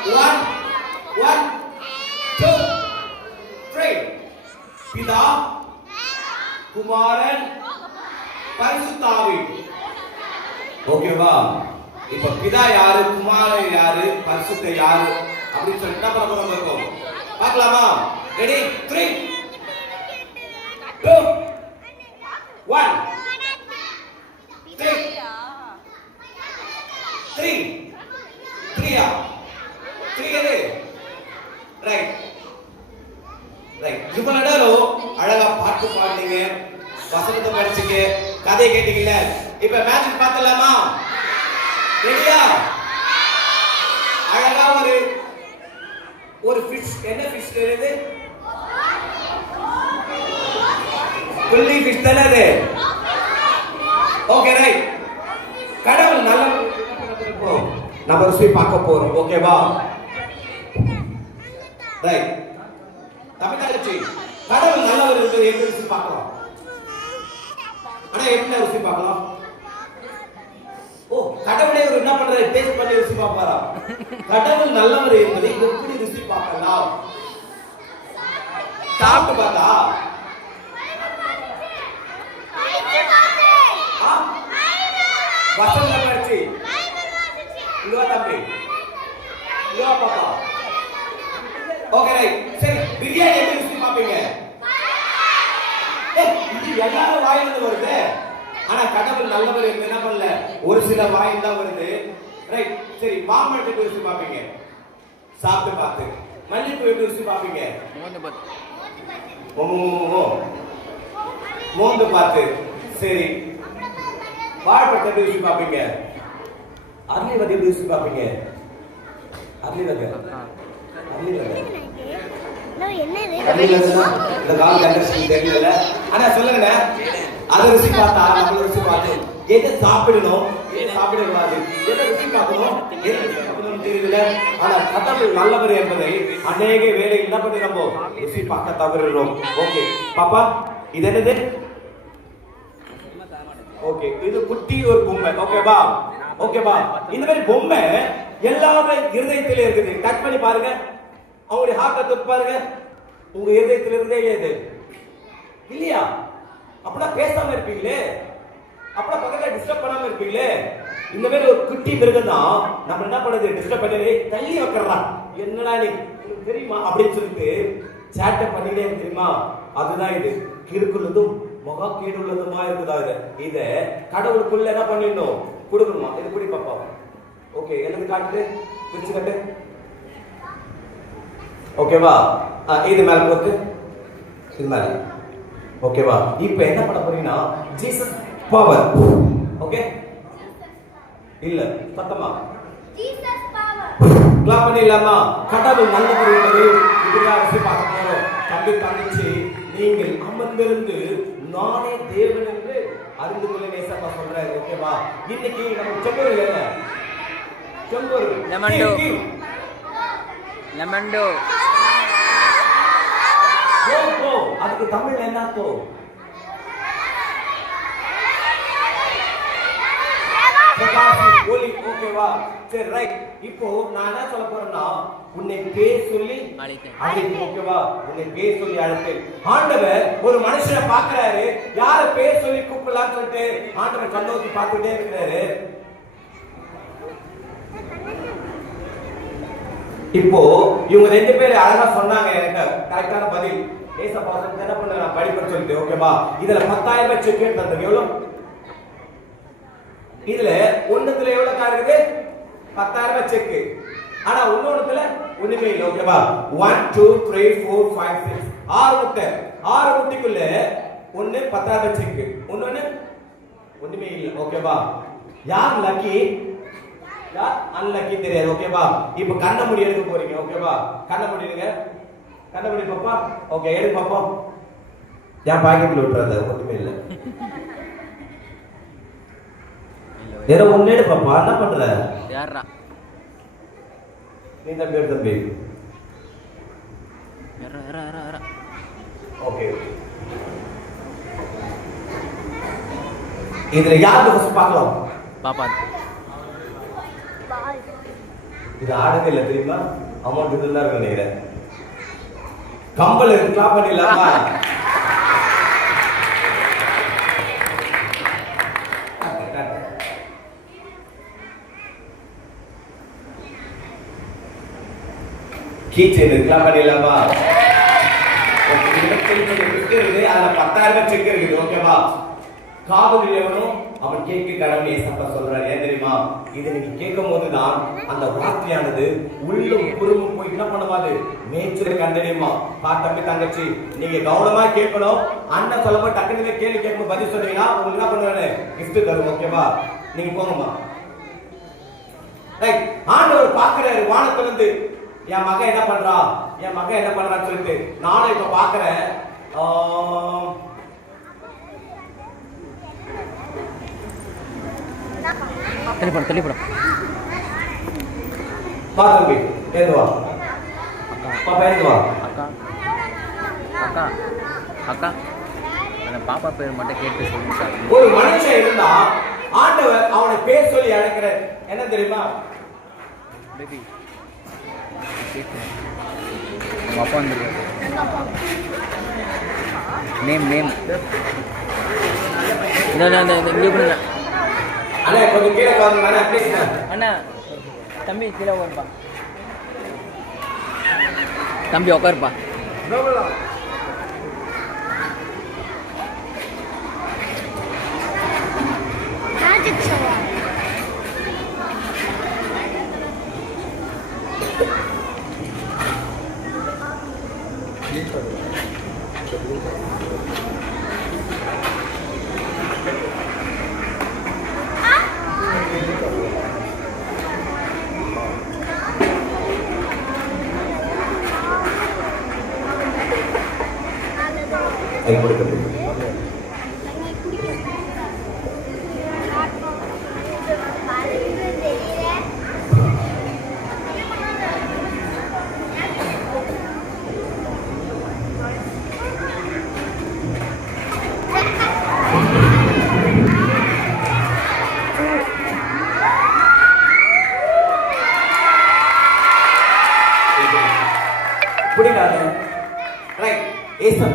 One, one, two, three. பிதா குமாரன் பரிசுத்த ஆவி. ஓகேவா? இப்ப பிதா யாரு, குமாரன் யாரு, பரிசுத்த யாரு அப்படின்னு சொல்லிட்டு என்ன பண்ண போறோம் இருக்கோம் பார்க்கலாமா? ரெடி? 3 2 1 3 3 3 3 right right. இவ்வளவு நேரம் அழகா பாட்டு பாடுனீங்க, வசனத்தை படிச்சீங்க, கதை கேட்டீங்கல்ல. இப்ப மேஜிக் பார்த்தலாமா? ரெடியா? அழகா ஒரு ஃபிஷ், என்ன ஃபிஷ் தெரியுது? புள்ளி ஃபிஷ் தானே அது. Okay right. கடவுள் நல்ல நம்ம ருசி பார்க்க போறோம். ஓகேவா? ரைட். தமிழ்நாடு கடவுள் நல்லவர் என்பதை எப்படி ருசி பார்க்கலாம்? ஆனா எப்படி ருசி பார்க்கலாம்? ஓ, கடவுளே ஒரு என்ன பண்றாரு? டேஸ்ட் பண்ணி ருசி பார்ப்பாரா? கடவுள் நல்லவர் என்பதை எப்படி ருசி பார்க்கலாம்? சாப்பிட்டு பார்த்தா வசந்த பயிற்சி இல்லவா தம்பி? இல்லவா பாப்பா? Okay right. சரி, பிரியாணி எப்படி ருசி பார்ப்பீங்க? இது எல்லாரும் வாயிலிருந்து வருது. ஆனா கடவுள் நல்லவர் என்று என்ன பண்ணல, ஒரு சில வாயில் தான் வருது. ரைட். சரி, மாம்பழத்தை எப்படி ருசி பார்ப்பீங்க? சாப்பிட்டு பார்த்து. மல்லிப்பூ எப்படி ருசி பார்ப்பீங்க? மோந்து பார்த்து. சரி, வாழைப்பழத்தை எப்படி ருசி பார்ப்பீங்க? அரளிவதை எப்படி ருசி பார்ப்பீங்க? அரளிவதை இந்த கால ஜெனரேஷன் தெரியல. ஆனா சொல்லுங்க, அதை ருசி பார்த்தா நம்ம ருசி பார்த்து எதை சாப்பிடணும், எதை சாப்பிடக்கூடாது, எதை ருசி பார்க்கணும், எதை ருசி பார்க்கணும் தெரியல. ஆனா கடவுள் நல்லவர் என்பதை அநேக வேலை என்ன பண்ணி நம்ம ருசி பார்க்க தவறுகிறோம். ஓகே பாப்பா, இது என்னது? ஓகே, இது குட்டி ஒரு பொம்மை. ஓகேவா? ஓகேவா? இந்த மாதிரி பொம்மை எல்லாமே இருதயத்திலே இருக்குது. டச் பண்ணி பாருங்க, அவங்களுடைய ஹார்ட்டை தொட்டு பாருங்க. உங்க இருதயத்தில் இருந்தே இது இல்லையா? அப்படின்னா பேசாம இருப்பீங்களே, அப்படின்னா பக்கத்துல டிஸ்டர்ப் பண்ணாம இருப்பீங்களே. இந்த மாதிரி ஒரு குட்டி மிருகம் தான் நம்ம என்ன பண்ணுது, டிஸ்டர்ப் பண்ணி தள்ளி வைக்கிறான். என்னடா நீ தெரியுமா அப்படின்னு சொல்லிட்டு சேட்டை பண்ணிட்டே தெரியுமா? அதுதான் இது. கிறுக்குள்ளதும் மகா கேடுள்ளதுமா இருக்குதா? இத கடவுளுக்குள்ள என்ன பண்ணிடணும், கொடுக்கணுமா? இது எப்படி பாப்பா? ஓகே, எனக்கு காட்டுது, பிரிச்சு கட்டு. ஓகேவா? இது மேல போட்டு, இது மேல. ஓகேவா? இப்போ என்ன பண்ண போறீங்கன்னா ஜீசஸ் பவர். ஓகே, இல்ல சத்தமா ஜீசஸ் பவர் கிளாப் பண்ணிடலாமா? கடவுள் நல்லவர் என்பதை இப்படியா ருசி பார்க்க போறோம். தம்பி தங்கச்சி, நீங்கள் அமர்ந்திருந்து நானே தேவன் என்று அறிந்து கொள்ள நேசமா சொல்றாரு. ஓகேவா? இன்னைக்கு நம்ம செம்பூர் என்ன? செம்பூர் லெமண்டோ. அதுக்கு தமிழ்ல என்ன அர்த்தம்? ஒலி. ஓகேவா? சரி ரைட். இப்போ நான் என்ன சொல்ல போறேன்னா, உன்னை பேர் சொல்லி அழைத்தேன். ஓகேவா? உன்னை பேர் சொல்லி அழைத்தேன். ஆண்டவர் ஒரு மனுஷனை பார்க்கிறாரு, யார பேர் சொல்லி கூப்பிடலாம்னு சொல்லிட்டு ஆண்டவர் கண்ணோக்கி பார்த்துட்டே இருக்கிறாரு. இப்போ இவங்க ரெண்டு பேரும் அழகா சொன்னாங்க, எனக்கு கரெக்டான பதில். ஏசப்பா என்ன பண்ண நான் படிப்பேன்னு சொல்லிட்டு. ஓகேவா? இதுல 10,000 ரூபாய் செக் தந்தது எவ்வளவு? இதுல ஒண்ணுத்துல எவ்வளவு காருக்குது? 10,000 ரூபாய் செக். ஆனா ஒண்ணுல ஒண்ணுமே இல்ல. ஓகேவா? 1 2 3 4 5 6 6 முட்டை. 6 முட்டைக்குள்ள ஒண்ணு 10,000 ரூபாய் செக், ஒண்ணு ஒண்ணுமே இல்ல. ஓகேவா? யார் லக்கி, யார் அன்லக்கி தெரியாது. ஓகேவா? இப்போ கண்ண மூடி எடுக்க போறீங்க. ஓகேவா? கண்ண மூடிடுங்க. கண்ண மூடி பாப்பா. ஓகே, எடுங்க பாப்பா. ஏன் பாக்கெட்ல விட்டுறாத, ஒண்ணுமே இல்ல. வேற ஒண்ணு எடு பாப்பா. என்ன பண்ற? யாரா நீ தம்பி எடுத்து தம்பி. ஓகே, இதுல யாருக்கு ஃபர்ஸ்ட் பார்க்கலாம்? பாப்பா. இது ஆடவே இல்லை தெரியுமா? அமௌண்ட் இதுதான் இருக்கு நினைக்கிறேன். கம்பல் இருக்கு, கிளாப் பண்ணிடலாமா? கீச்சேன் கிளாப் பண்ணிடலாமா? அதுல 10,000 செக் இருக்குது. ஓகேவா? காதல் எவனும் அவன் கேட்க கடவுள் ஏசப்பா சொல்றாரு. ஏன் தெரியுமா? இதை நீங்க கேட்கும் போதுதான் அந்த வார்த்தையானது உள்ளும் புறமும் போய் என்ன பண்ணுவாது? நேச்சுரை கண்டறியுமா? தம்பி தங்கச்சி, நீங்க கவனமா கேட்கணும். அண்ணன் சொல்லும்போது டக்குனு கேள்வி கேட்கும் பதில் சொன்னீங்கன்னா உங்களுக்கு என்ன பண்ணுவாரு? கிஃப்ட் தரும். ஓகேவா? நீங்க போங்கம்மா. ரைட். ஆண்டவர் பாக்குறாரு வானத்துல இருந்து, என் மகன் என்ன பண்றான், என் மகன் என்ன பண்றான்னு சொல்லிட்டு நானும் இப்ப பாக்குறேன். தெளிப்படம் பாத்து ஏதுவா பாப்பா ஏதுவா அக்கா அக்கா அந்த பாப்பா பேர் மட்டும் கேட்டு சொல்லுங்க. ஒரு மனுஷன் இருந்தா ஆண்டவர் அவனை பேர் சொல்லி அழைக்கிறார். என்ன தெரியுமா? பேபி உங்க அப்பா வந்துருக்காரு. நேம் இங்கே அண்ணா கொஞ்சம் கீழே காணுங்க அண்ணா, ப்ளீஸ் அண்ணா. தம்பி கீழே உட்காருப்பா. தம்பி உட்காருப்பா.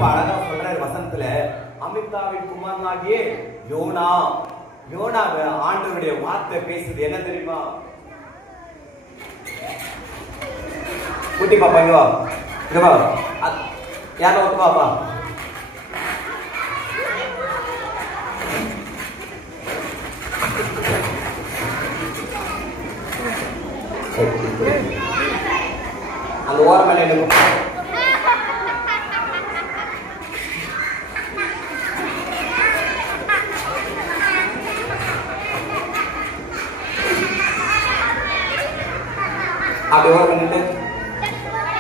அழகா சொல்றாரு வசனத்துல, அமிதாவின் குமாரனாகிய யோனாவை ஆண்டவருடைய வார்த்தை பேசுது. என்ன தெரியுமா? குட்டி பாப்பா இங்க வா, இங்க வா. யாரோ வந்து பாப்பா. அந்த ஓரமேல எடுங்க.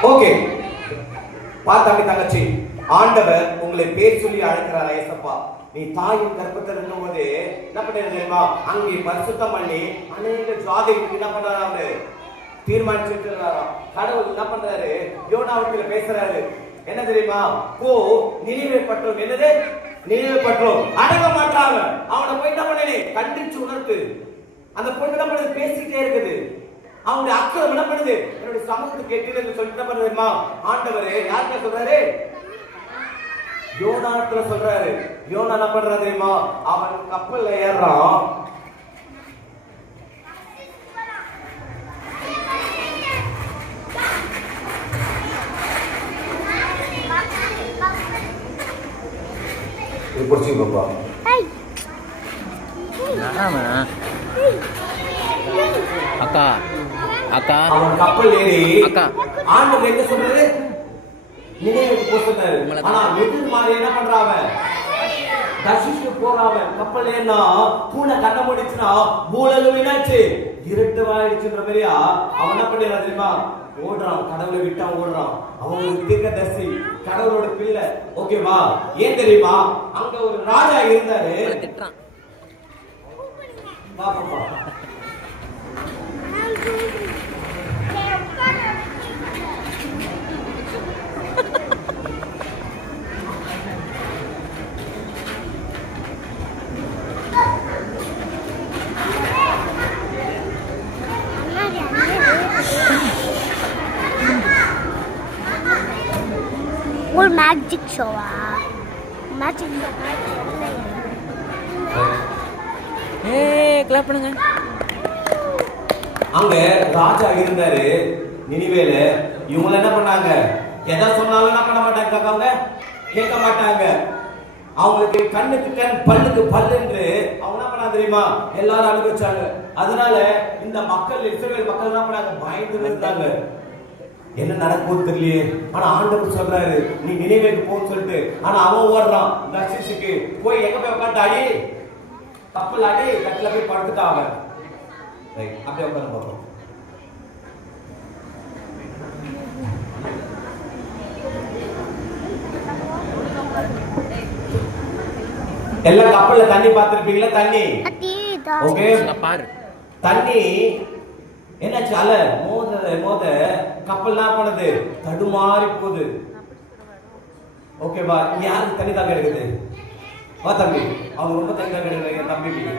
ஓகே, பாத்தாங்க தங்கச்சி, ஆண்டவர் உங்களை பேர் சொல்லி அழைக்கிறார். ஏசப்பா, நீ தாயின் கர்ப்பத்தில் இருக்கும் போது என்ன பண்ண தெரியுமா? அங்கே பரிசுத்தம் பண்ணி அநேக ஜாதிகளுக்கு என்ன பண்றாரு? அவரு தீர்மானிச்சுட்டு கடவுள் என்ன பண்றாரு? யோனாவுக்குள்ள பேசுறாரு. என்ன தெரியுமா? போ நினைவே பற்றோம். என்னது? நினைவே பற்றோம். அடங்க மாட்டாங்க. அவனை போய் என்ன பண்ணி கண்டிச்சு உணர்த்து. அந்த பொண்ணு என்ன பண்ணுது? பேசிக்கிட்டே இருக்குது. அவங்களுடைய அக்கறை என்ன பண்ணுது? என்னுடைய சமூகத்துக்கு எட்டுன்னு சொல்லிட்டு என்ன பண்ணுமா? ஆண்டவரே யார்கிட்ட சொல்றாரு? யோனாத்துல சொல்றாரு. யோனா என்ன பண்றாரு தெரியுமா? அவன் கப்பல்ல ஏறான். இது புடிச்சு பாப்பா. அக்கா அக்கா அவன் கப்பல் ஏறி அக்கா ஆண்டவர் என்ன சொல்றாரு? நினைவுக்கு போ சொன்னாரு. ஆனா எதிர் மாதிரி என்ன பண்றாங்க? தர்ஷிஷ்க்கு போறாங்க. கப்பல் ஏறினா பூனை கண்ண முடிச்சுனா பூலகம் என்னாச்சு? இருட்டவாயிடுச்சுன்ற மாதிரியா அவன் என்ன பண்ணிடுறான் தெரியுமா? ஓடுறான். கடவுளை விட்டா ஓடுறான். அவன் ஒரு தீர்க்கதரிசி, கடவுளோட பிள்ளை. ஓகேவா? ஏன் தெரியுமா? அங்க ஒரு ராஜா இருந்தாரு. திட்டுறான். பாப்பா ஒரு மேஜிக் ஷோவா? மேஜிக் ஷோ கிளாப் பண்ணுங்க. அங்க ராஜா இருந்தாரு நினிவேல. இவங்க என்ன பண்ணாங்க? எதை சொன்னாலும் என்ன பண்ண மாட்டாங்க, அவங்க கேட்க மாட்டாங்க. அவங்களுக்கு கண்ணுக்கு கண் பல்லுக்கு பல்லுன்று அவங்க என்ன பண்ணா தெரியுமா? எல்லாரும் அனுபவிச்சாங்க. அதனால இந்த மக்கள், இஸ்ரவேல் மக்கள் என்ன பண்ணாங்க? பயந்து இருந்தாங்க. என்ன நடக்கும்னு தெரியலையே. ஆனா ஆண்டவர் சொல்றாரு நீ நினைவேக்கு போன்னு சொல்லிட்டு. ஆனா அவன் ஓடுறான் தர்ஷிஷுக்கு. போய் எங்க போய் உட்காந்து அடி, கப்பல் அடி, கட்டில போய் படுத்துட்டாங்க. அப்படியே உட்காந்து பார்ப்போம். எல்லாம் கப்பல்ல தண்ணி பார்த்திருப்பீங்களா? தண்ணி ஓகே பாரு. தண்ணி என்னாச்சு? அல மோத மோத கப்பல் என்ன பண்ணுது? தடுமாறி போகுது. ஓகேவா? யாருக்கு தண்ணி தான் கிடைக்குது? வா தம்பி, அவங்க ரொம்ப தண்ணி தான் கிடைக்குது தம்பிக்கு.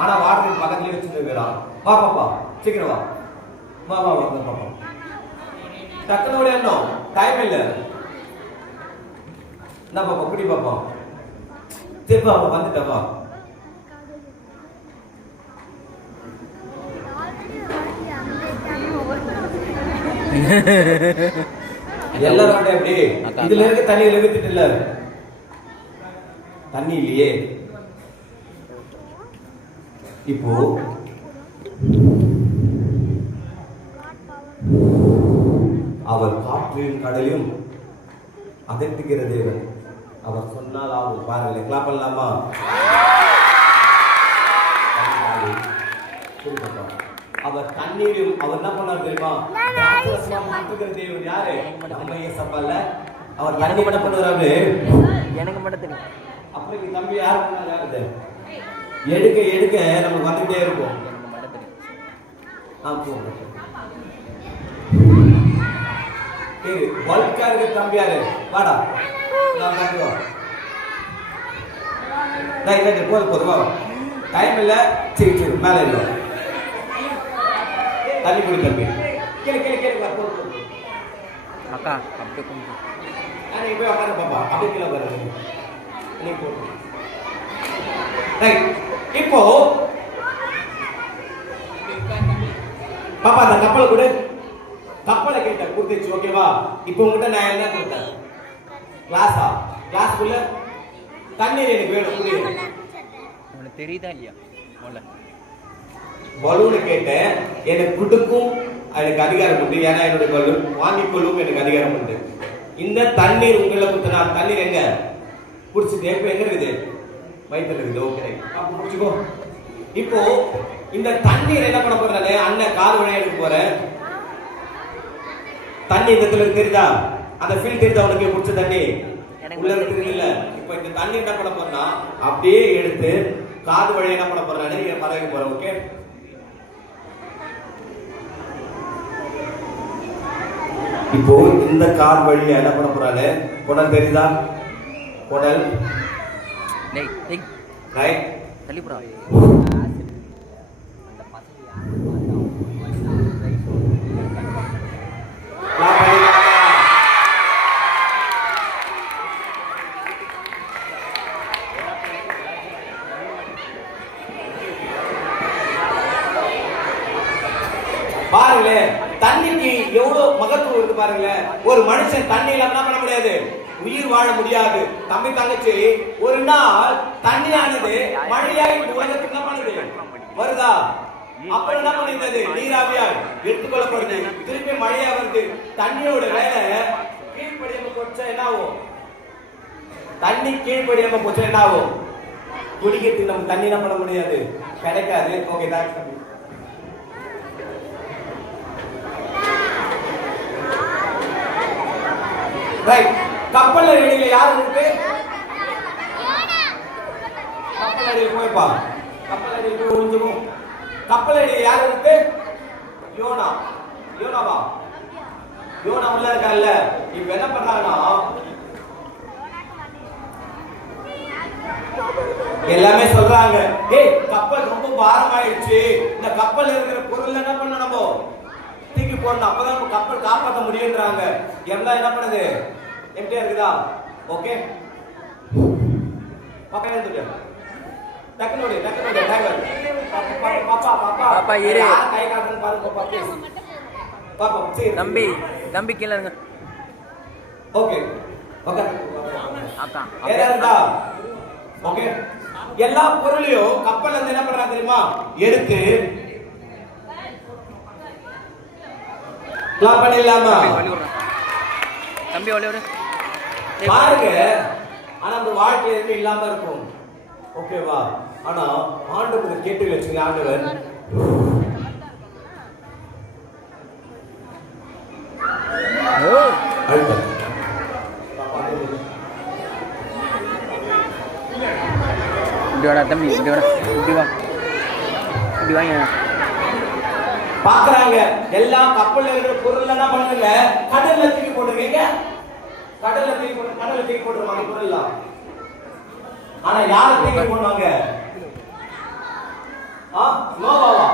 ஆனா வாட்டர் பக்கத்துலயே வச்சுருக்கிறான். வா பாப்பா, சீக்கிரம் வா. வா வா வா பாப்பா. டக்குனோட எண்ணம், டைம் இல்ல. என்ன பாப்பா, குடி பாப்பா. சரி பாப்பா, வந்துட்டப்பா. எல்லாரும் எப்படி இதுல இருக்க தண்ணி எழுதிட்டு இல்ல, தண்ணி இல்லையே. இப்போ அவர் காற்றையும் கடலையும் அதட்டுகிற தேவன். அவர் சொன்னால் ஆகும். பாருங்களேன், கிளாப் பண்ணலாமா? அவர் தண்ணீரையும் அவர் என்ன பண்ணார் தெரியுமா? மாற்றுகிற தேவன் யாரு? நம்ம இயேசுவல்ல. அவர் தண்ணி என்ன பண்ணுறாரு? எனக்கு மட்டும் தெரியும். அப்புறம் இந்த தம்பி யார் பண்ணாரு? யாரு? எடுக்க எடுக்க நம்ம வந்துட்டே இருப்போம். சரி, வல்கா இருக்க தம்பி யாரு? வாடா, நான் காட்டுவோம். போதும் போதும், வா. டைம் இல்ல. சரி சரி, மேல இல்லை. தண்ணி குடி தம்பி. கேளு கேளு கேளு. அக்கா அப்படியே கொஞ்சம் நீ போய் உட்காரு பாப்பா. அப்படியே கீழே உட்காரு. நீ போ. ரைட். இப்போ பாப்பா அந்த கப்பலை கொடு. கப்பலை கேட்ட கொடுத்துச்சு. ஓகேவா? இப்போ உங்ககிட்ட நான் என்ன கொடுத்தேன்? கிளாஸா? கிளாஸ்க்குள்ள தண்ணீர் எனக்கு வேணும், குடி. உனக்கு தெரியுதா இல்லையா? பலூன் கேட்டேன், எனக்கு கொடுக்கும் எனக்கு அதிகாரம் உண்டு. ஏன்னா என்னுடைய பலூன் வாங்கிக்கொள்ளும் எனக்கு அதிகாரம் உண்டு. இந்த தண்ணீர் உங்களை குத்துனா தண்ணீர் எங்க குடிச்சுட்டு எப்ப எங்க இருக்குது? வயிற்றுல இருக்குது. ஓகே, அப்ப குடிச்சுக்கோ. இப்போ இந்த தண்ணீர் என்ன பண்ண போறாரு? அண்ணன் கால் வழியா எடுக்க போறேன். தண்ணி இந்த இடத்துல தெரியுதா? அந்த ஃபீல் தெரியுதா உனக்கு? குடிச்ச தண்ணி உள்ள இருக்குது இல்ல? இப்போ இந்த தண்ணி என்ன பண்ண போறா? அப்படியே எடுத்து காது வழியா என்ன பண்ண போறாரு? பறவை போறேன். ஓகே, இப்போ இந்த கால் வழியா என்ன பண்ண போறாரு? குடல் தெரியுதா? குடல் ரைட். தள்ளி போறா. பாருங்களேன், தண்ணிக்கு எவ்வளவு மகத்துவம் இருக்கு பாருங்களேன். ஒரு மனுஷன் தண்ணி இல்லாம என்ன பண்ண முடியாது? உயிர் வாழ முடியாது. தம்பி தங்கச்சி, ஒரு நாள் தண்ணியானது மழையாய் உலகத்துக்கு என்ன பண்ணுது? வருதா? அப்புறம் என்ன பண்ணுது? நீராவியாய் எடுத்துக்கொள்ளப்படுது. திருப்பி மழையா வருது. தண்ணியோட வேலை கீழ்படியாம போச்சா என்ன ஆகும்? தண்ணி கீழ்படியாம போச்சா என்ன ஆகும்? குடிக்கிறதுக்கு நம்ம தண்ணி என்ன பண்ண முடியாது, கிடைக்காது. Okay, thanks. ரைட். கப்பல் அடியில யார் இருக்கு? கப்பல் அடியில போய்ப்பா. கப்பல் அடியில போய் ஒளிஞ்சுக்கும். கப்பல் அடியில யார் இருக்கு? யோனா. யோனாவா? யோனா உள்ள இருக்கான்ல. இப்ப என்ன பண்றாங்கன்னா எல்லாமே சொல்றாங்க, ஏய் கப்பல் ரொம்ப பாரமாயிடுச்சு, இந்த கப்பல் இருக்கிற பொருள் என்ன பண்ணணும்? தூக்கி போடணும், அப்பதான் கப்பல் காப்பாற்ற முடியுன்றாங்க. எல்லாம் என்ன பண்ணுது? எம்டியா இருக்குதா? ஓகே, பாப்பா எழுந்துட்டு டக்குனோடு டைவர் பாப்பா இரு. கை காட்டுன்னு பாருங்க பாப்பா ப்ளீஸ். பாப்பா சரி தம்பி கீழே இருங்க. ஓகே ஓகே அக்கா ஏறாதா? ஓகே, எல்லா பொருளையும் கப்பல்ல இருந்து என்ன பண்றாங்க தெரியுமா? எடுத்து கிளாப் பண்ணிடலாமா? தம்பி ஒளி விடு. பாருங்க, ஆனா அந்த வாழ்க்கை எதுவும் இல்லாம இருக்கும். ஓகேவா? ஆனா ஆண்டவர் கேட்டு வச்சுங்க. ஆண்டவர் இப்படி வாடா தம்பி, இப்படி வாடா, இப்படி வா, இப்படி வாங்க. பாக்குறாங்க எல்லா கப்பல்ல இருக்கிற பொருள் என்ன பண்ணுங்க, கடல்ல தூக்கி போட்டுருக்கீங்க. கடல்ல தூக்கி போட்டுருவாங்க பொருள்லாம். ஆனா யாரை தூக்கி போடுவாங்க? நோவாவா?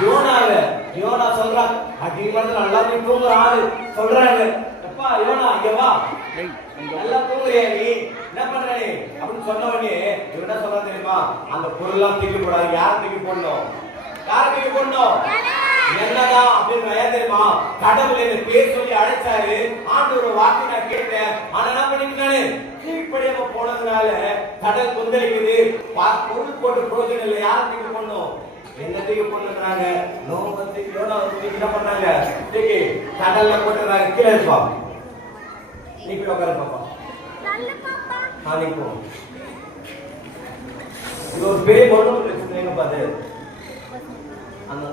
யோனாவை. யோனா சொல்றாங்க, அடிமரத்துல நல்லா நீ தூங்குற ஆளு சொல்றாங்க. எப்பா யோனா இங்க வா, நல்லா தூங்குறியா நீ, என்ன பண்ற நீ அப்படின்னு சொன்ன உடனே இவன் என்ன சொல்றா தெரியுமா? அந்த பொருள்லாம் தூக்கி போடாது. யாரை தூக்கி போடணும்? யாரை தூக்கி போடணும்? என்னதான் அப்படின்னு ஏன் தெரியுமா? கடவுள் என்ன பேர் சொல்லி அழைச்சாரு. ஆண்டவர் வார்த்தை நான் கேட்டேன். ஆனா என்ன பண்ணிக்கிட்டானு கீழ்ப்படியாம போனதுனால கடல் கொந்தளிக்குது. பொருள் போட்டு பிரோஜனம் இல்லை. யாரை தூக்கி போடணும்? என்ன தூக்கி போட்டுறாங்க? யோனா என்ன பண்ணாங்க? தூக்கி கடல்ல போட்டுறாங்க. கீழே இருப்பா, நீ போய் உட்காரு பாப்பா. நீ போ. இது ஒரு பெரிய பொருள் பிரச்சனை பாரு. அந்த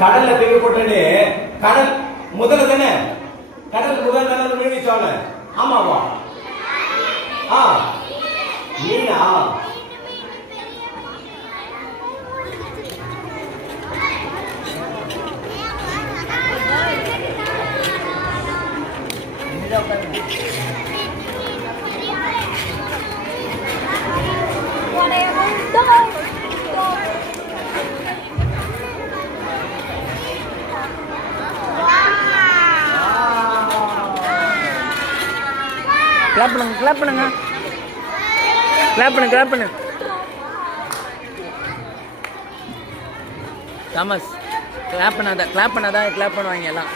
கடல்ல தூக்கி போட்டே. கடல் முதல்ல தானே, கடல் முதல் தானே மீனிச்சாங்க. ஆமாவா? மீனா கிளாப் பண்ணுங்க, கிளாப் பண்ணுங்க, கிளாப் பண்ணு, கிளாப் பண்ணு. தாமஸ் கிளாப் பண்ணாதான் கிளாப் பண்ணுவாங்க எல்லாம்.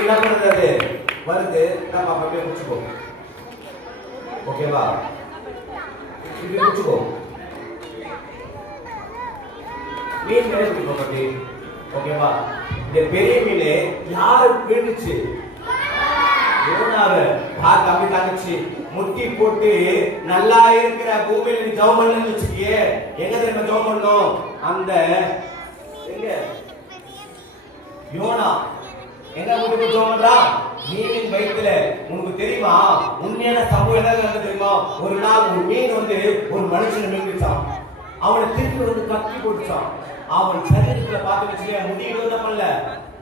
என்ன பண்றது வருது, நம்ம அப்படியே முடிச்சுக்கோ. ஓகேவா? இப்படி முடிச்சுக்கோ. மீன் மேலே பிடிக்கோ பத்தி. ஓகேவா? இந்த பெரிய மீனே யாரு பிடிச்சு யோனாவை தம்பி தங்கச்சி முட்டி போட்டு நல்லா இருக்கிற பூமியில நீ ஜெபம் பண்ணு வச்சுக்கியே. எங்க தெரியுமா ஜெபம் பண்ணணும்? அந்த எங்க யோனா எங்க முட்டி ஜெபம் பண்றா? மீனின் வயித்துல. உனக்கு தெரியுமா உண்மையான சம்பவம் என்ன நடந்தது தெரியுமா? ஒரு நாள் ஒரு மீன் வந்து ஒரு மனுஷனை மீன்பிடிச்சான். அவனை திருப்பி வந்து கட்டி போட்டுச்சான். அவன் சரீரத்துல பார்த்து வச்சுக்க முடியும் என்ன பண்ணல,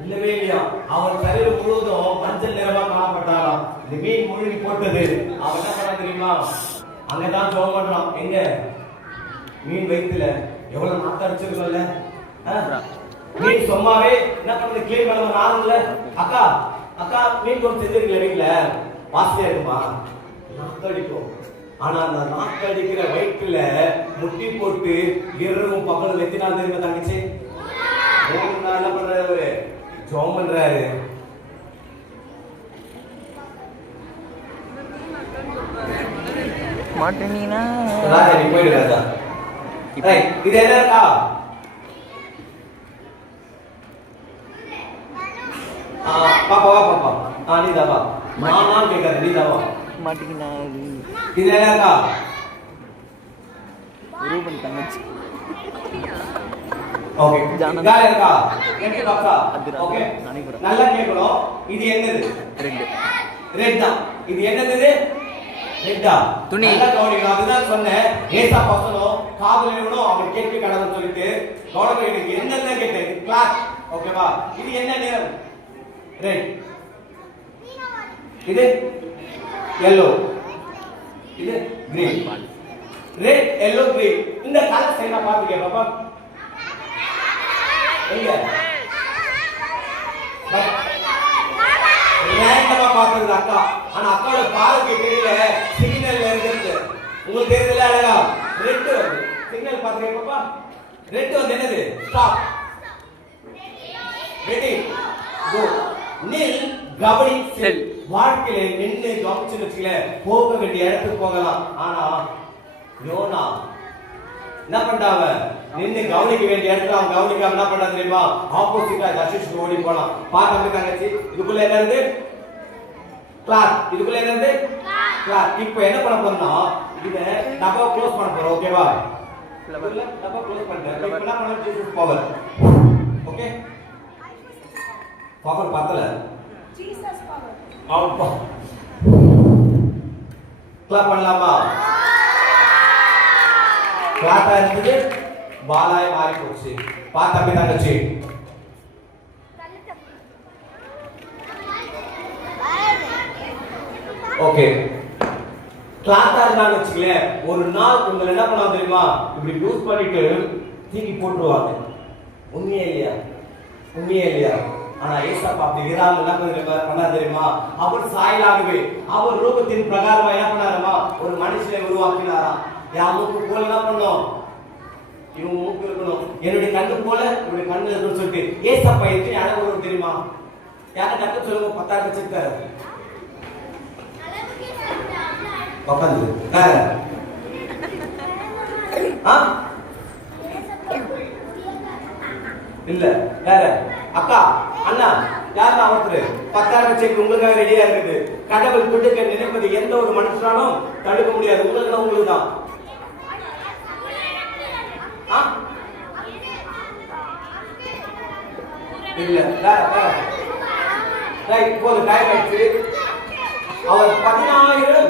இல்லவே இல்லையா. அவன் சரீரம் முழுவதும் மஞ்சள் நிறமா காணப்பட்டாராம். இந்த மீன் முழுகி போட்டது. அவன் என்ன பண்ண தெரியுமா? அங்கதான் ஜெபம் பண்றான். எங்க மீன் வயித்துல. எவ்வளவு நாத்த அடிச்சிருக்கோம்ல. மீன் சும்மாவே என்ன பண்றது, கிளீன் பண்ண நானும்ல. அக்கா அக்கா மீன் கொஞ்சம் செஞ்சிருக்கல வீட்டுல, வாசனையா இருக்குமா? நாத்த அடிக்கும். ஆனா அந்த நாக்கு அடிக்கிற வயிற்றுல முட்டி போட்டு இரவும் பகலும் வெத்தினா தெரியுமா தங்கச்சி? என்ன பண்றாரு? ஜெபம் பண்றாரு. மாட்டீங்கன்னா நீ போயிடுறாதா? இது என்ன இருக்கா? பாப்பா வா பாப்பா. நீ தாவா. நான் கேட்காது, நீ தாவா. மாட்டீங்கன்னா இது என்ன இருக்கா? ரூபன் தங்கச்சி. ஓகே கால இருக்கா? எனக்கு பாப்பா. ஓகே நல்லா கேக்கணும். இது என்னது? ரெட். ரெட் தான். இது என்னது? ரெட்டா? துணி. நல்லா கவனிங்க. அதுதான் சொன்னேன். ஏசா பசனோ காதுலனோ அவன் கேட்க கடவுள் சொல்லிட்டு கவனிங்க. இது என்னன்னு கேட்டேன். கிளாஸ். ஓகேவா? இது என்ன நிறம்? ரெட். இது yellow. இது green. Red yellow green. இந்த கலர் என்ன பாத்துக்க பாப்பா? எங்க ரேண்டமா பாக்குறது அக்கா. ஆனா அக்காவோட பாலுக்கு தெரியல சிக்னல்ல இருக்குது. உங்களுக்கு தெரியல அழகா ரெட் வருது. சிக்னல் பாத்துங்க பாப்பா. ரெட் வந்து என்னது? ஸ்டாப். Ready go. நில் கவனி செல். வாழ்க்கையில நின்னு கவனிச்சு வச்சுக்கல போக வேண்டிய இடத்துக்கு போகலாம். ஆனா யோனா என்ன பண்றாங்க? நின்னு கவனிக்க வேண்டிய இடத்துல அவன் கவனிக்காம என்ன பண்றாங்க தெரியுமா? ஆப்போசிட்டா தர்ஷிஷ்க்கு ஓடி போனான். பாத்து தங்கச்சி இதுக்குள்ள என்ன இருக்கு? கிளாஸ். இதுக்குள்ள என்ன இருக்கு? கிளாஸ். இப்போ என்ன பண்ண போறோம்னா இத டப்பா க்ளோஸ் பண்ண போறோம். ஓகேவா? இதுல டப்பா க்ளோஸ் பண்ணிட்டேன். இப்போ என்ன பண்ணலாம்? Jesus power. ஓகே? பவர் பத்தல. Jesus power. ஆமா. கிளாப் பண்ணலாமா? கிளாப்பா இருந்தது பாலாய் மாறி போச்சு. பாத்து அப்படி தங்கச்சி. ஓகே. கிளாப்பா இருந்தான்னு வச்சுக்கலேன், ஒரு நாள் உங்களை என்ன பண்ணுவாங்க தெரியுமா? இப்படி யூஸ் பண்ணிட்டு தூக்கி போட்டுருவாங்க. உண்மையே இல்லையா? உண்மையே இல்லையா? ஆனா ஏசப்பா அப்படி விரால் என்ன பண்ணா தெரியுமா? அவர் சாயலாகவே அவர் ரூபத்தின் பிரகாரமா என்ன பண்ணாருமா? ஒரு மனுஷனை உருவாக்கினாராம். என் மூக்கு போல என்ன பண்ணோம்? இவங்க மூக்கு இருக்கணும், என்னுடைய கண்ணு போல இவருடைய கண்ணு இருக்கணும்னு சொல்லிட்டு ஏசப்பா எத்தனை அழகு வரும் தெரியுமா? யாரும் டக்கு சொல்லுங்க. 10,000 வச்சிருக்காரு. உட்காந்து இல்ல வேற அக்கா அண்ணா யாரும் ஒருத்தர் 10,000 செக் உங்களுக்காக ரெடியா இருக்குது. கடவுள் கொடுக்க நினைப்பது எந்த ஒரு மனுஷனாலும் தடுக்க முடியாது. உங்களுக்கு தான், உங்களுக்கு தான். இல்ல வேற வேற ரைட் போது டைம் ஆயிடுச்சு. அவர் 14,000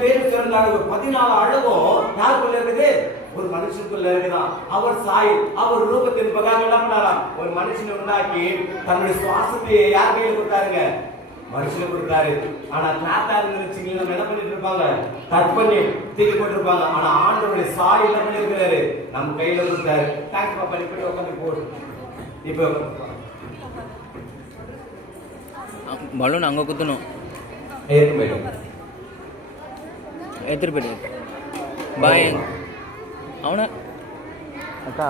பேர் சேர்ந்தாங்க. 14 அழகும் யாருக்குள்ள இருக்குது? ஒரு மனுஷனுக்குள்ள இருக்குதான். அவர் சாயல் அவர் ரூபத்தின் பிரகாரம் என்ன பண்ணாராம்? ஒரு மனுஷனை உண்டாக்கி தன்னுடைய சுவாசத்தை யார் கையில கொடுத்தாருங்க? மனுஷனுக்கு கொடுத்தாரு. ஆனா கிளாத்தா இருந்துச்சுங்களா நம்ம என்ன பண்ணிட்டு இருப்பாங்க? கட் பண்ணி தூக்கி போட்டுருப்பாங்க. ஆனா ஆண்டவருடைய சாயல் என்ன பண்ணிருக்கிறாரு? நம்ம கையில கொடுத்தாரு. தேங்க்ஸ் பாப்பா. நீ போய் உட்காந்து போடு. இப்போ பலூன் அங்க குத்தணும். ஏத்து போயிடும். எடுத்துட்டு போயிடு. பாய் அவனை அக்கா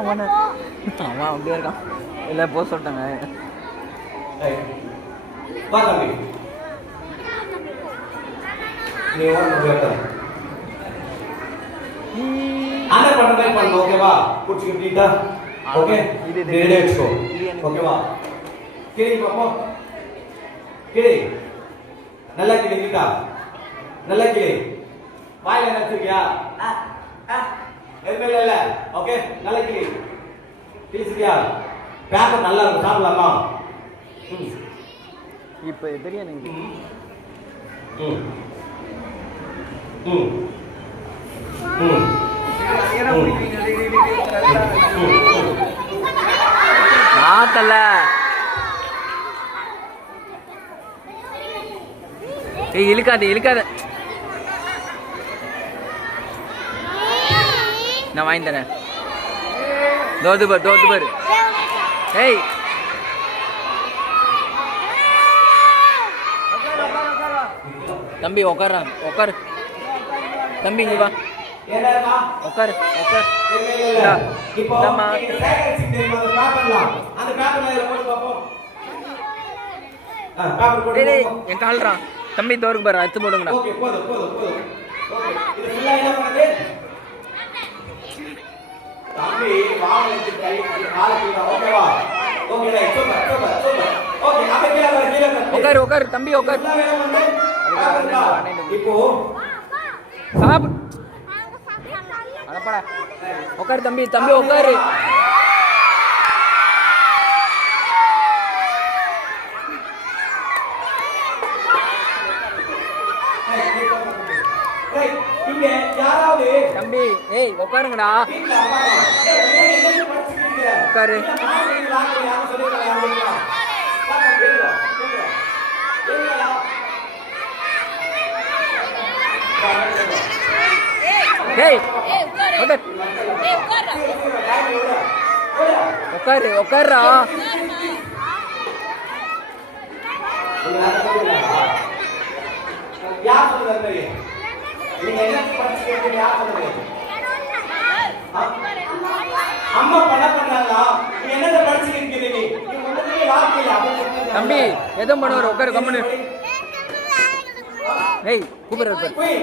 அவன் அப்படியே இருக்கான். இல்லை போக சொல்லிட்டாங்க. வா தம்பி. நீ ஓட ஆனா பண்ணவே பண்ணு. ஓகேவா? குடிச்சிட்டா. ஓகே இது ரெடி வெச்சுக்கோ. ஓகேவா? கிளி பாப்பா. கிளி நல்லா கிளிக்கிட்டா. நல்லா கிளி. வாயில நச்சிருக்கியா? எதுவுமே இல்ல. ஓகே நல்லா கிளி. கிளிச்சியா? பேப்பர் நல்லா இருக்கும். சாப்பிடலாமா? இப்போ தெரியும் எனக்கு. ஆத்தல ஏய் இழுக்காத இழுக்காத. நான் வாங்கி தரேன். தோது பாரு. ஏய் தம்பி உட்காரு. தம்பி இங்க வா. உட்காரு. என் கால்றான் தம்பி. தோருக்கு பாரு. அத்து போடுங்கடா. உட்காரு தம்பி உட்காரு. சாப்பிடு. உட்காரு தம்பி உட்காரு. தம்பி ஏய் உட்காருங்கடா. உட்காரு. டேய் உட்காரு உட்காருடா. யார் சொல்லுங்க? நீங்க என்ன படிச்சு கேட்டீங்க? யார் சொல்லுங்க? அம்மா பண்ணாங்களா? நீ என்னத படிச்சு கேட்டீங்க? நீ ஒண்ணுமே வார்த்தையில அப்ப தம்பி எதுவும் பண்ணுவார் உட்காரு கம்முனு. டேய் கூப்பிடுறாரு பாரு.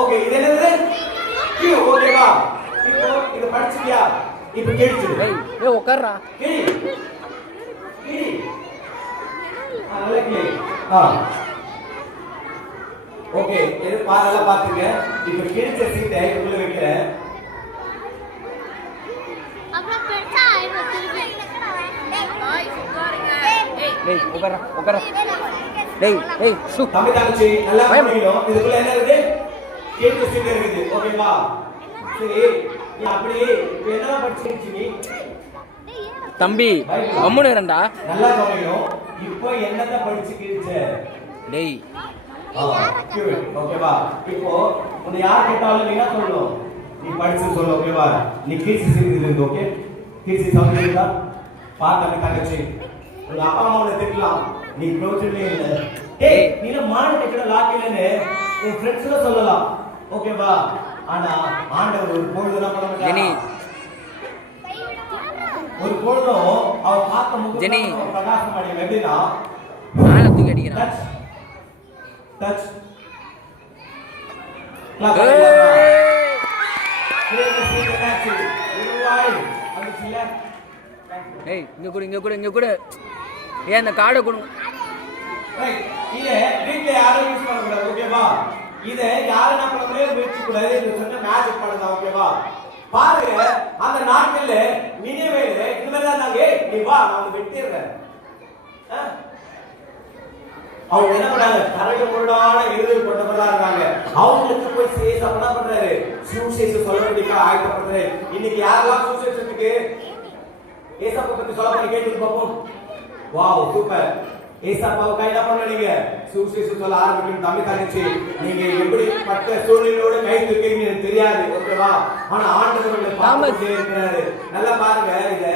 ஓகே இது என்னது? கியூ ஓகேவா? இப்போ இது படிச்சியா? இப்போ கேளுச்சு. ஏய் உட்காருடா. கேளு. கேளு. நல்லா கேளு. ஓகே இது நல்லா பாத்துங்க. இப்போ கேளுச்ச சீட்டை உள்ள வைக்கிறேன். அப்புறம் பெருசா ஐவ திருப்பி. டேய் உட்காருடா உட்காரு. டேய் சு தம்பி தங்கச்சி நல்லா புரியணும். இதுக்குள்ள என்ன இருக்கு? கேளுச்ச சீட் இருக்குது. ஓகேவா? சரி நீ அப்படியே என்ன படிச்சிருக்கீங்க நீ? தம்பி கம்முனு இருடா. நல்லா கவனிக்கணும். இப்போ என்னத படிச்சிருக்கீங்க? டேய் ஓகேவா? இப்போ உன்னை யார் கேட்டாலும் நீ என்ன சொல்லணும்? நீ படிச்சு சொல்லு. ஓகேவா? நீ கீர்த்தி சீரியல் இருந்து. ஓகே கீர்த்தி சமைக்கிறீங்களா? பாத்தா தங்கச்சி உங்க அப்பா அம்மா உன்னை திட்டலாம். நீ ப்ரோஜனமே இல்லை. டேய் நீ மாடு கட்டட லாக்கிலன்னு உன் ஃப்ரெண்ட்ஸ்ல சொல்லலாம். ஓகேவா? ஆனா ஆண்டவர் ஒரு பொழுது என்ன பண்ண மாட்டாரு. ஒரு பொழுதும் அவ பார்த்த முகம் பிரகாசம் அடையும். எப்படின்னா ஆள தூக்கி அடிக்கிறான். டச் ஏய் இங்க கூட ஏன் அந்த கார்டை கொடுங்க. இத வீட்ல யாரும் யூஸ் பண்ண கூடாது. ஓகேவா? இத யாரும் என்ன பண்ண முடியாது, முயற்சி கூடாது. இது சொன்ன மேஜிக் பண்ணதா. ஓகேவா? பாருங்க அந்த நாட்கள்ல நினைவேல இந்த மாதிரி தான் நாங்க நீ வா நான் வெட்டிடுறேன். அவங்க என்ன பண்ணாங்க? கரைய பொருளான இருதயம் கொண்டவர்களா இருக்காங்க. அவங்களுக்கு போய் சேசம் என்ன பண்றாரு? சுவிசேஷம் சொல்ல வேண்டிய ஆயத்தப்படுறாரு. இன்னைக்கு யாரெல்லாம் சுவிசேஷத்துக்கு ஏசப்பா பத்தி சொல்ல போறீங்க கேட்டு பாப்போம். Wow super. ஏசப்பாவை கையில பண்ணீங்க சுவிசேஷம் சொல்ல ஆரம்பிக்கணும். தம்பி தங்கச்சி நீங்க எப்படிப்பட்ட சூழ்நிலையோட கை தூக்கீங்கன்னு எனக்கு தெரியாது. ஓகேவா? ஆனா ஆண்டவர் உங்களை பார்த்துட்டே இருக்கிறாரு. நல்லா பாருங்க. இத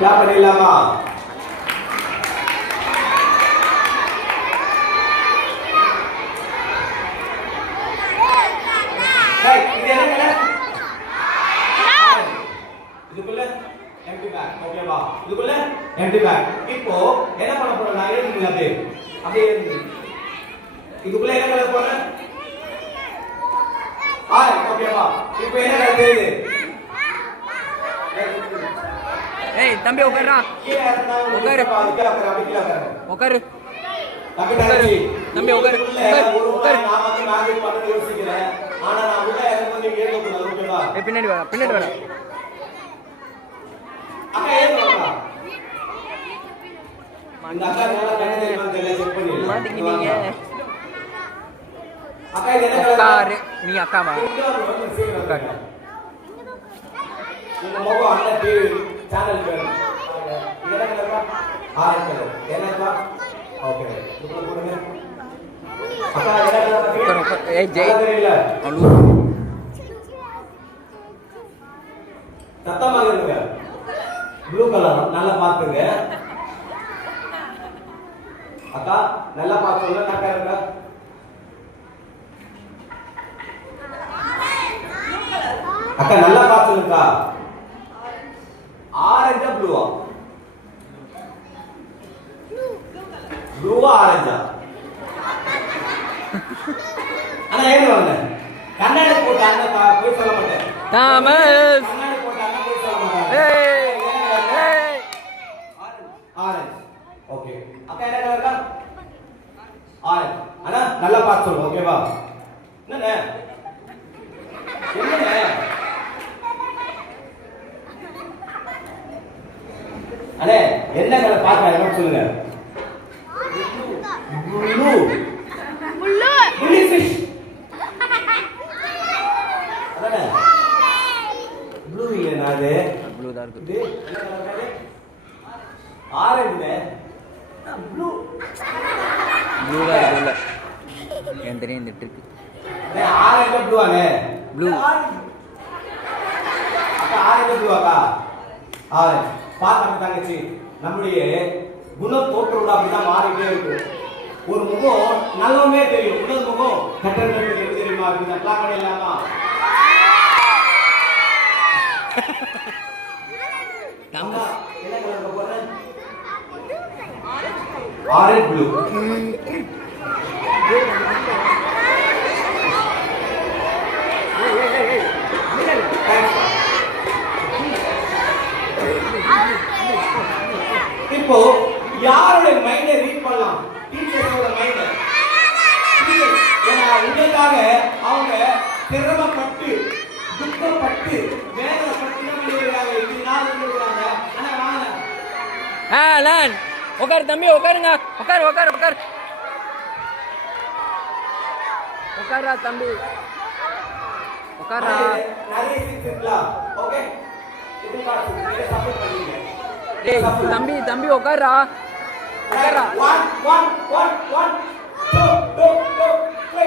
क्या பண்ணிடலாமா? டேய் இது என்னங்க? இதுக்குள்ள எம்டி பேக். ஓகேவா? இதுக்குள்ள எம்டி பேக். இப்போ என்ன பண்ண போறோம்? நான் எழுதுங்க அப்படியே எழுதுங்க. இதுக்குள்ள என்ன பண்ண போறேன்? ஓகேவா? இப்போ என்ன நடக்குது? ஏய் தம்பி உட்காருடா. உட்காரு உட்காரு தம்பி உட்காரு உட்காரு. நான் வந்து மேஜிக் பண்ண யோசிக்கிறேன். ஆனா நான் உள்ள இறங்கும்போது கேட்க கூடாது. ஓகேவா? பின்னாடி வா பின்னாடி வா. அக்கா ஏறுங்க. இந்த அக்கா நல்லா கண்ணு தெரியல செக் பண்ணி மாட்டிக்கிட்டீங்க. அக்கா இது என்ன கலர்? நீ அக்காவா? உட்காரு. உங்க மொபைல் அண்ணா டிவி சேனல் பேர் இது என்ன கலர்? Orange colour. என்னக்கா? ஓகே இதுக்குள்ள போடுங்க. அக்கா என்ன கலர்? உட்காரு. ஏய் ஜெய் தெரியல. அலு சத்தமா இருங்க. ப்ளூ கலர் நல்லா பாத்துங்க. அக்கா நல்லா பாத்துங்க. அக்கா இருங்க. அக்கா நல்லா பாத்துங்கக்கா. ஆரஞ்சா ப்ளூவா? ப்ளூவா ஆரஞ்சா? அண்ணா ஏன் வரல? கண்ணாடி போட்டு அண்ணா போய் சொல்ல மாட்டேன். தாமஸ் கண்ணாடி போட்டு அண்ணா போய் சொல்ல மாட்டேன். ஏய் ஏய் ஆரஞ்சு. ஓகே அக்கா என்ன கலர்க்கா? ஆரஞ்சு. அண்ணா நல்லா பார்த்து சொல்லுங்க. ஓகேவா? என்னண்ணே பார்த்து சொல்லுங்க. ப்ளூ. முள்ளு புள்ளி ஃபிஷ். அதானே? ப்ளூ இல்லைனா அது ப்ளூ தான் இருக்கு. இது என்ன கலர்? ஆரஞ்சு. ப்ளூ. ப்ளூ தான் இருக்கு உள்ள. ஏன் தெரியும் இந்த ட்ரிக். ஆரஞ்சு ப்ளூவானே? ப்ளூ. அக்கா ஆரஞ்சு ப்ளூவாக்கா? ஆரஞ்சு. பாத்தாங்க தங்கச்சி, நம்முடைய குணம் தோற்றோட அப்படிதான் மாறிட்டே இருக்கு. ஒரு முகம் நல்லவே தெரியும், இன்னொரு முகம் கட்டணம் எப்படி தெரியுமா இருக்கு. கிளாக் பண்ணிடலாமா? நம்ம என்ன கலர் போறேன்? Orange blue. இப்போ யாரோட மைண்டை ரீட் பண்ணலாம்? டீச்சர்ஸோட மைண்ட். ஏன்னா உங்களுக்காக அவங்க சிரமப்பட்டு துக்கப்பட்டு வேதனைப்பட்டு பண்ணிருக்காங்க. இது நாள் பண்ணிருக்காங்க. ஆனா வாங்க லான் உட்கார் தம்பி, உட்காருங்க. உட்கார் உட்கார் உட்கார் உட்காரா தம்பி, உட்காரா. நிறைய சீட்ஸ் இருக்கலாம். ஓகே, இது காசு இத சப்போர்ட் பண்ணுங்க. டேய் தம்பி தம்பி உட்காரா உட்காரா. 1 1 1 1 2 2 2 3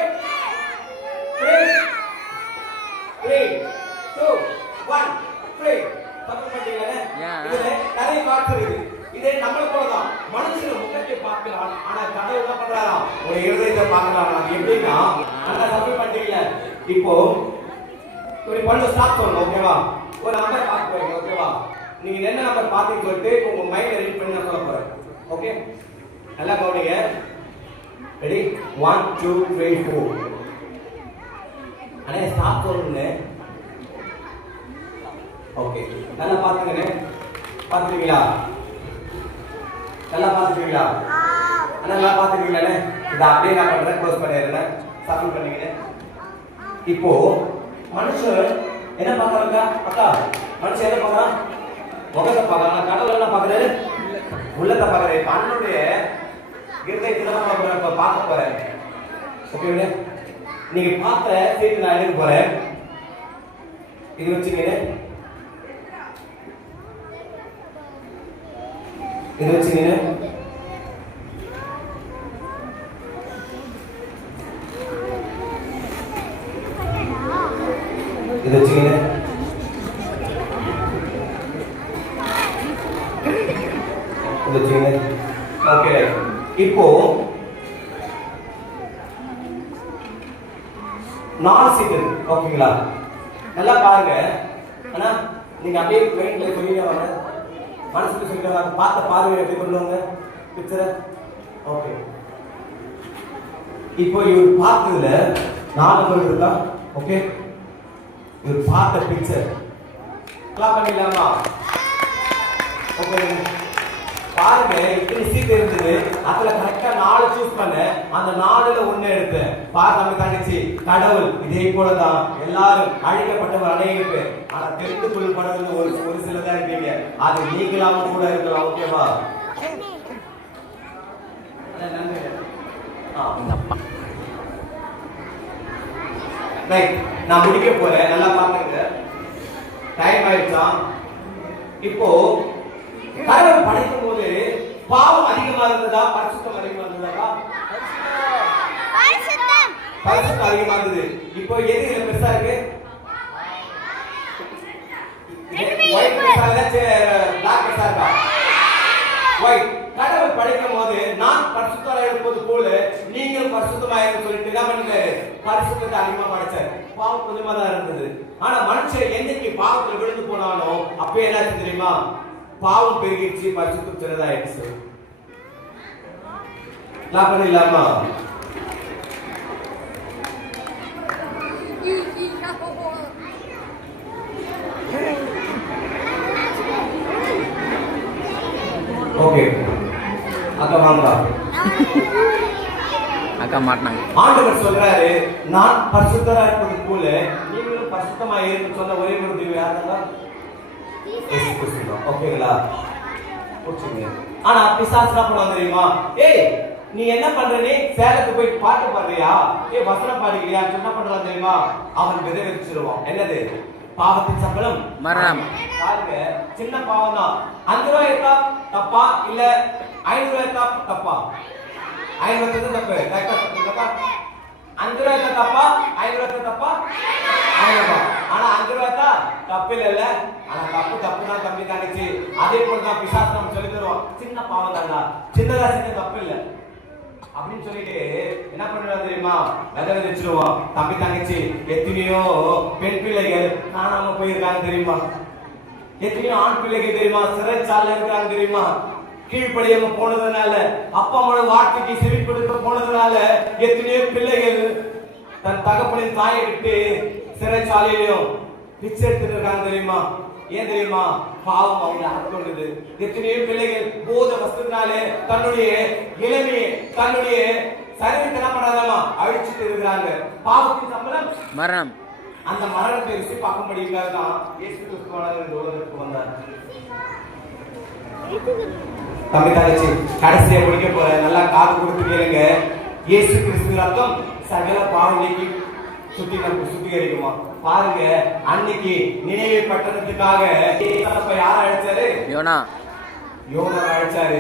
3 2 1 3 சப்போர்ட் பண்ணுங்க. இதுல நிறைய கார்ட்ஸ் இருக்கு. இதே நம்மள போலதான் மனுஷன முகத்தை பார்க்கலாம், ஆனா கடவுள் என்ன பண்றாராம்? ஒரு இருதயத்தை பார்க்கறாராம். அது எப்படின்னா நல்லா சப்போர்ட் பண்றீங்க. இப்போ ஒரு பண்ண ஸ்டார்ட் பண்ணணும். ஓகேவா? ஒரு நம்பர் பார்க்க போறீங்க. ஓகேவா? நீங்க என்ன நம்பர் பாத்தீங்க சொல்லிட்டு உங்க மைண்ட்ல ரீட் பண்ணி நான் சொல்ல போறேன். ஓகே, நல்லா கவனிங்க. ரெடி? 1 2 3 4. அண்ணே ஸ்டாப் பண்ணுங்க. ஓகே, நல்லா பாத்துக்கங்க. பாத்துட்டீங்களா? நல்லா பாத்துட்டீங்களா? அண்ணா நல்லா பாத்துட்டீங்களானே? இத அப்படியே நான் பண்றேன். க்ளோஸ் பண்ணிடுறேன். சப்மிட் பண்ணிக்கங்க. இப்போ மனுஷன் என்ன பார்க்கறாங்க? அக்கா மனுஷன் என்ன பார்க்கறான்? முகத்தை பார்க்கறான். கடவுள் என்ன பார்க்கறாரு? உள்ளத்தை பார்க்கறாரு. கண்ணுடைய இருதயத்தை தான் பார்க்க போறேன். ஓகேங்களா? நீங்க பார்த்த சீட்டு நான் எடுக்க போறேன். இது வச்சுக்கங்க. இது வச்சுக்கங்க. இது வச்சுக்கங்க. ஓகே, இப்போ 4 சீட் இருக்கு. ஓகேங்களா? நல்லா பாருங்க. ஆனா நீங்க அப்படியே மைண்ட்ல சொல்லிட்டே வாங்க. மனசுல சொல்லிட்டே வாங்க. பார்த்த பார்வையை எப்படி கொண்டு வாங்க பிக்சரை. ஓகே, இப்போ இவர் பார்த்ததுல 4 பேர் இருக்கா? ஓகே, இவர் பார்த்த பிக்சர் கிளாப் பண்ணிடலாமா? ஓகே, பாருங்க இத்தனை சீட் இருந்தது. அதுல கரெக்டா 4 சூஸ் பண்ண. அந்த 4ல 1 எடுத்தேன். பாரு நம்ம தங்கச்சி, கடவுள் இதே போலதான் எல்லாரும் அழிக்கப்பட்டவர் அநேகம் பேர். ஆனா தெரிந்து கொள்ளப்படுறது ஒரு சிலதான் இருக்கீங்க. அது நீங்களாம கூட இருக்கலாம். ஓகேவா? நான் முடிக்க போறேன். நல்லா பாருங்க. டைம் ஆயிடுச்சா? இப்போ கடவுள் படைக்கும் போது பாவம் அதிகமா இருந்ததா பரிசுத்தம் அதிகமா இருந்ததா? பரிசுத்தம் அதிகமா இருந்தது. இப்போ எது இதுல பெருசா இருக்கு? ஒயிட் பெருசா இருக்கா? பிளாக் பெருசா இருக்கா? ஒயிட். கடவுள் படைக்கும் போது நான் பரிசுத்தமா இருப்பது போல நீங்கள் பரிசுத்தமா இருன்னு சொல்லிட்டு என்ன பண்ணுங்க? பரிசுத்தத்தை அதிகமா படைச்சார். பாவம் கொஞ்சமா தான் இருந்தது. ஆனா மனுஷன் என்னைக்கு பாவத்துல விழுந்து போனானோ அப்ப என்னாச்சு தெரியுமா? பாவம் பெருகிடுச்சு, பரிசுத்தம் சின்னதாயிடுச்சு. நான் பண்ணிடலாமா? ஓகே, அக்கா வாங்க. அக்கா மாட்டினாங்க. ஆண்டவர் சொல்றாரு, நான் பரிசுத்தரா இருப்பது போல நீங்களும் பரிசுத்தமா இருன்னு சொன்ன ஒரே ஒரு தெய்வம் யாருன்னா? இயேசு கிறிஸ்து. ஓகேங்களா? புரிச்சுங்க. ஆனா பிசாசு என்ன பண்ணுவாங்க தெரியுமா? ஏய் நீ என்ன பண்ற, நீ சேலத்துக்கு போய் பாட்டு பாடுறியா, ஏய் வசனம் பாடுறியா, என்ன பண்றான் தெரியுமா? அவன் விதை விதைச்சிருவான். என்னது? பாவத்தின் சம்பளம் மரணம். பாருங்க, சின்ன பாவம் தான். 5 ரூபாய் எடுத்தா தப்பா இல்ல 500 ரூபாய் எடுத்தா தப்பா? 500 ரூபாய் தப்பு. கரெக்டா சொல்லுங்க. 5 ரூபாய் எடுத்தா தப்பா 500 ரூபாய் தப்பா? 500 ரூபாய். ஆனா 5 ரூபாய் தான் தப்பு இல்ல. ஆனா தப்பு தான் தம்பி தங்கச்சி. அதே போல தான் பிசாசு நம்ம சொல்லி தருவோம். சின்ன பாவம் தானா, சின்னதா சின்ன தப்பு இல்ல அப்படின்னு சொல்லிட்டு என்ன பண்ணுவாங்க தெரியுமா? விதை விதைச்சிருவோம். தம்பி தங்கச்சி எத்தனையோ பெண் பிள்ளைகள் காணாம போயிருக்காங்க தெரியுமா? எத்தனையோ ஆண் பிள்ளைகள் தெரியுமா சிறைச்சாலை இருக்காங்க தெரியுமா? கீழ்ப்படியாம போனதுனால, அப்பா அம்மாவோட வார்த்தைக்கு செவி கொடுக்க போனதுனால எத்தனையோ பிள்ளைகள் தன் தகப்பனின் தாயை விட்டு சிறைச்சாலையிலும் பிச்சை எடுத்துட்டு இருக்காங்க தெரியுமா? ஏன் தெரியுமா? பாவம் அவங்களை ஆட்கொண்டது. எத்தனையோ பிள்ளைகள் போத வசத்தினாலே தன்னுடைய இளமையை தன்னுடைய சரீரத்தை என்ன பண்ணாதாமா அழிச்சிட்டு இருக்கிறாங்க. பாவத்தின் சம்பளம் மரணம். அந்த மரணத்தை ருசி பார்க்கும்படிக்காக தான் இயேசு கிறிஸ்துவானவர் இந்த உலகத்துக்கு வந்தார். தம்பி தங்கச்சி கடைசியை முடிக்க போற, நல்லா காது கொடுத்து கேளுங்க. இயேசு கிறிஸ்து ரத்தம் சகல பாவங்களுக்கு சுத்திகரிக்குமா? பாருங்க, அன்னைக்கு நினைவே பட்டணத்துக்காக யார அழைச்சாரு? யோனா அழைச்சாரு.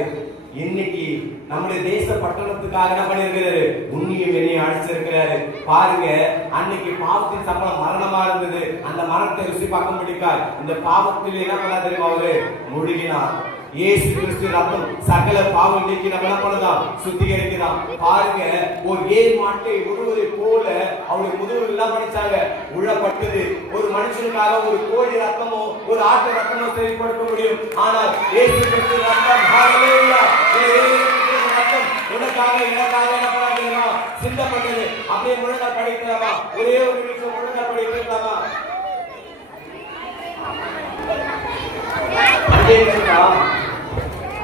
இன்னைக்கு நம்முடைய தேச பட்டணத்துக்காக என்ன பண்ணிருக்கிறாரு? உன்னையும் என்னையும் அழைச்சிருக்கிறாரு. பாருங்க, அன்னைக்கு பாவத்தின் சம்பளம் மரணமா இருந்தது. அந்த மரணத்தை ருசி பார்க்க முடியாது. இந்த பாவத்தில் என்ன பண்ண தெரியுமா? அவரு முழுகினார். இயேசு கிறிஸ்து ரத்தம் சகல பாவம் நீக்கி நம்ம என்ன பண்ணலாம்? சுத்திகரிக்கிறான். பாருங்க, ஒரு ஏர் மாட்டை உழுவதை போல அவருடைய முதுகில் எல்லாம் பண்ணிச்சாங்க, உழப்பட்டது. ஒரு மனுஷனுக்காக ஒரு கோழி ரத்தமோ ஒரு ஆட்டு ரத்தமோ செயல்படுத்த முடியும். ஆனால் இயேசு கிறிஸ்து ரத்தம், ஹல்லேலூயா, ரத்தம் உனக்காக எனக்காக என்ன பண்ணாங்க? சிந்தப்பட்டது. அப்படியே முழுங்கால் படிக்கலாமா? ஒரே ஒரு நிமிஷம் முழுங்கால் படிக்கலாமா?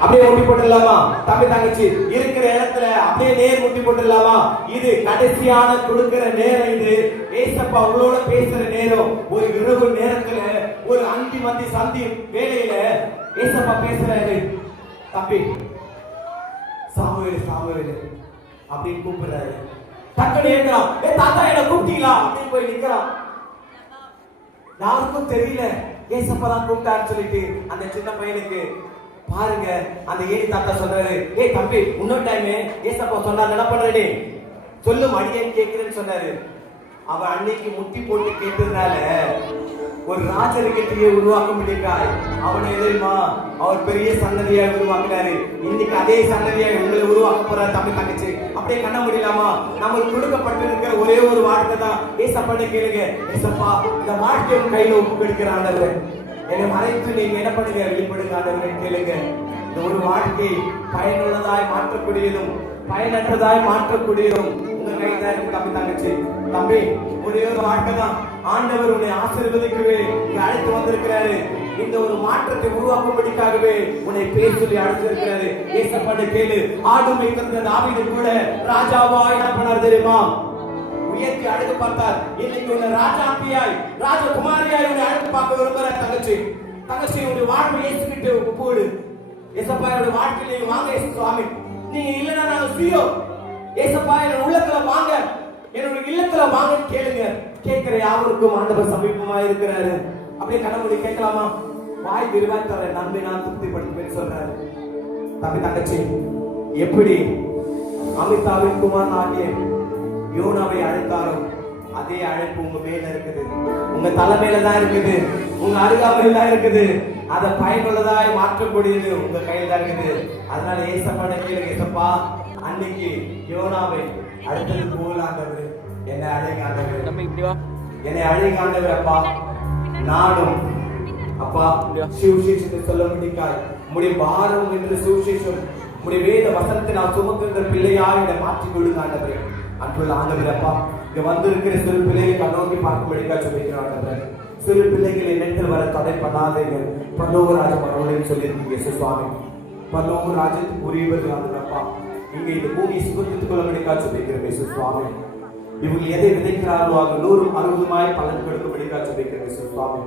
அப்படியே முட்டி போட்டுடலாமா? தம்பி தங்கச்சி இருக்கிற இடத்துல அப்படியே நேர் முட்டி போட்டுடலாமா? இது கடைசியான கொடுக்கிற நேரம். இது ஏசப்பா உங்களோட பேசுற நேரம். ஒரு இரவு நேரத்துல, ஒரு அந்தி மந்தி சந்தி வேலையில ஏசப்பா பேசுறாரு. தம்பி சாமுவேல் அப்படின்னு கூப்பிடுறாரு. டக்குனு ஏற்கிறான். தாத்தா என்ன கூப்பிட்டீங்களா அப்படின்னு போய் நிக்கிறான். யாருக்கும் தெரியல ஏசப்பா தான் கூப்பிட்டாருன்னு சொல்லிட்டு அந்த சின்ன பையனுக்கு. பாருங்க, அந்த ஏரி தாத்தா சொல்றாரு, ஏய் தம்பி இன்னொரு டைம் ஏசப்பா சொன்னாரு, என்ன பண்றே சொல்லு மடியன்னு கேட்கிறேன்னு சொன்னாரு. அவன் அன்னைக்கு முட்டி போட்டு கேட்டதுனால ஒரு ராஜரிகத்தையே உருவாக்க முடியாது. அவனை எதிர்மா அவர் பெரிய சந்ததியா உருவாக்கினாரு. இன்னைக்கு அதே சந்ததியா உங்களை உருவாக்க போறாரு. தம்பி தங்கச்சி அப்படியே கண்ண முடியலாமா? நம்மளுக்கு கொடுக்கப்பட்டிருக்கிற ஒரே ஒரு வார்த்தை தான் ஏசப்பான்னு கேளுங்க. ஏசப்பா இந்த வாழ்க்கையை கையில ஒப்பு கொடுக்கிற ஆண்டவர், என்னை மறைத்து நீங்க என்ன பண்ணுங்க? வெளிப்படுங்க ஆண்டவரை கேளுங்க. இந்த ஒரு வாழ்க்கை பயனுள்ளதாய் மாற்றக்கூடியதும் பயனற்றதாய் மாற்றக்கூடியதும் உங்க கையில தான் இருக்கு. தம்பி தங்கச்சி தம்பி ஒரே ஒரு வாழ்க்கை தான். ஆண்டவர் உன்னை ஆசீர்வதிக்கவே அழைத்து வந்திருக்கிறாரு. இந்த ஒரு மாற்றத்தை உருவாக்கும்படிக்காகவே உன்னை பேர் சொல்லி அழைச்சிருக்கிறாரு. ஏசப்பான்னு கேளு. ஆடு மேய்க்கிற தாவீது கூட ராஜாவா என்ன பண்ணார் தெரியுமா? உயர்த்தி அழைத்து பார்த்தார். இன்னைக்கு உன்னை ராஜாப்பியாய் ராஜகுமாரியாய் உன்னை அழைத்து பார்க்க விரும்புற தங்கச்சி உன்னுடைய வாழ்வை ஏசுகிட்டு ஒப்புடு. ஏசப்பா என்னோட வாழ்க்கையில நீங்க வாங்க ஏசு சுவாமி. நீங்க இல்லைன்னா நாங்க சுயோ ஏசப்பா என்னோட உள்ளத்துல வாங்க, என்னோட இல்லத்துல வாங்கன்னு கேளுங்க. கேட்கிற யாவருக்கும் ஆண்டவர் சமீபமா இருக்கிறாரு. அப்படியே கண்ணமூடி கேட்கலாமா? வாய் விரிவாய் தர நன்மை நான் திருப்திப்படுத்துவேன்னு சொல்றாரு. தம்பி தங்கச்சி எப்படி அமிதாவின் குமார் ஆகிய யோனாவை அழைத்தாரோ அதே அழைப்பு உங்க மேல இருக்குது, உங்க தலைமையில தான் இருக்குது, உங்க அருகாமையில தான் இருக்குது. அதை பயனுள்ளதாய் மாற்றக்கூடியது உங்க கையில தான் இருக்குது. அதனால ஏசப்பாட கேளுங்க. ஏசப்பா அன்னைக்கு யோனாவை அடுத்தது போல ஆண்டவர் என்னை அழைக்காண்டவர், என்னை அழைக்காண்டவர். அப்பா நானும் அப்பா சுவிசேஷத்தை சொல்ல முடிக்காய் முடி பாரம் என்று சுவிசேஷம் முடி வேத வசனத்தை நான் சுமக்கின்ற பிள்ளையாய் என்னை மாற்றிக் கொள்ளுங்க ஆண்டவரே. அன்புள்ள ஆண்டவர் அப்பா, இங்க வந்திருக்கிற சிறு பிள்ளைகளை கண்ணோக்கி பார்க்கும்படிக்கா சொல்லிக்கிறோம் ஆண்டவர். சிறு பிள்ளைகளை இடத்தில் வர தடை பண்ணாதீர்கள். பல்லோகராஜ மரவளையும் சொல்லியிருக்கீங்க சுவாமி. பல்லோகராஜத்துக்கு உரியவர்கள் ஆண்டவரப்பா, இங்க இந்த பூமி சுகத்துக் கொள்ளும்படிக்கா சொல்லிக்கிறேன் சுவாமி. இவங்க எதை விதைக்கிறார்களோ அது 100-60 பலன் கொடுக்கும்படிக்கா சொல்லிக்கிறேன் சுவாமி.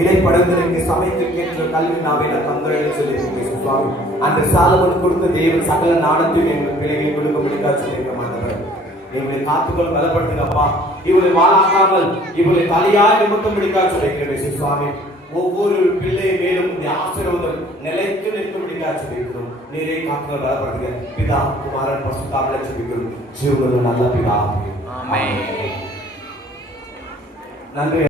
இடைப்படங்களுக்கு சமயத்துக்கு ஏற்ற கல்வி நாவை நான் தந்துறேன்னு சொல்லியிருக்கேன் சுவாமி. அந்த சாலமோன் கொடுத்த தேவன் சகல நாணத்தையும் எங்கள் பிள்ளைகளை கொடுக்க முடியாது சொல்லியிருக்க மாட்டவர். இவங்களை காத்துக்கொள் பலப்படுத்துங்கப்பா. இவளை வாழாக்காமல் இவளை தலையாய் நிமித்த முடியாது சொல்லியிருக்கிறேன் சுவாமி. ஒவ்வொரு பிள்ளை மேலும் ஆசீர்வாதம் நிலைத்து நிற்க முடியாது சொல்லியிருக்கிறோம். நீரே காத்துக்கொள் பலப்படுத்துங்க. பிதா குமாரன் பரிசுத்தாவிலே ஜெபிக்கிறோம். ஜீவனுள்ள நல்ல பிதா. ஆமென். நன்றி.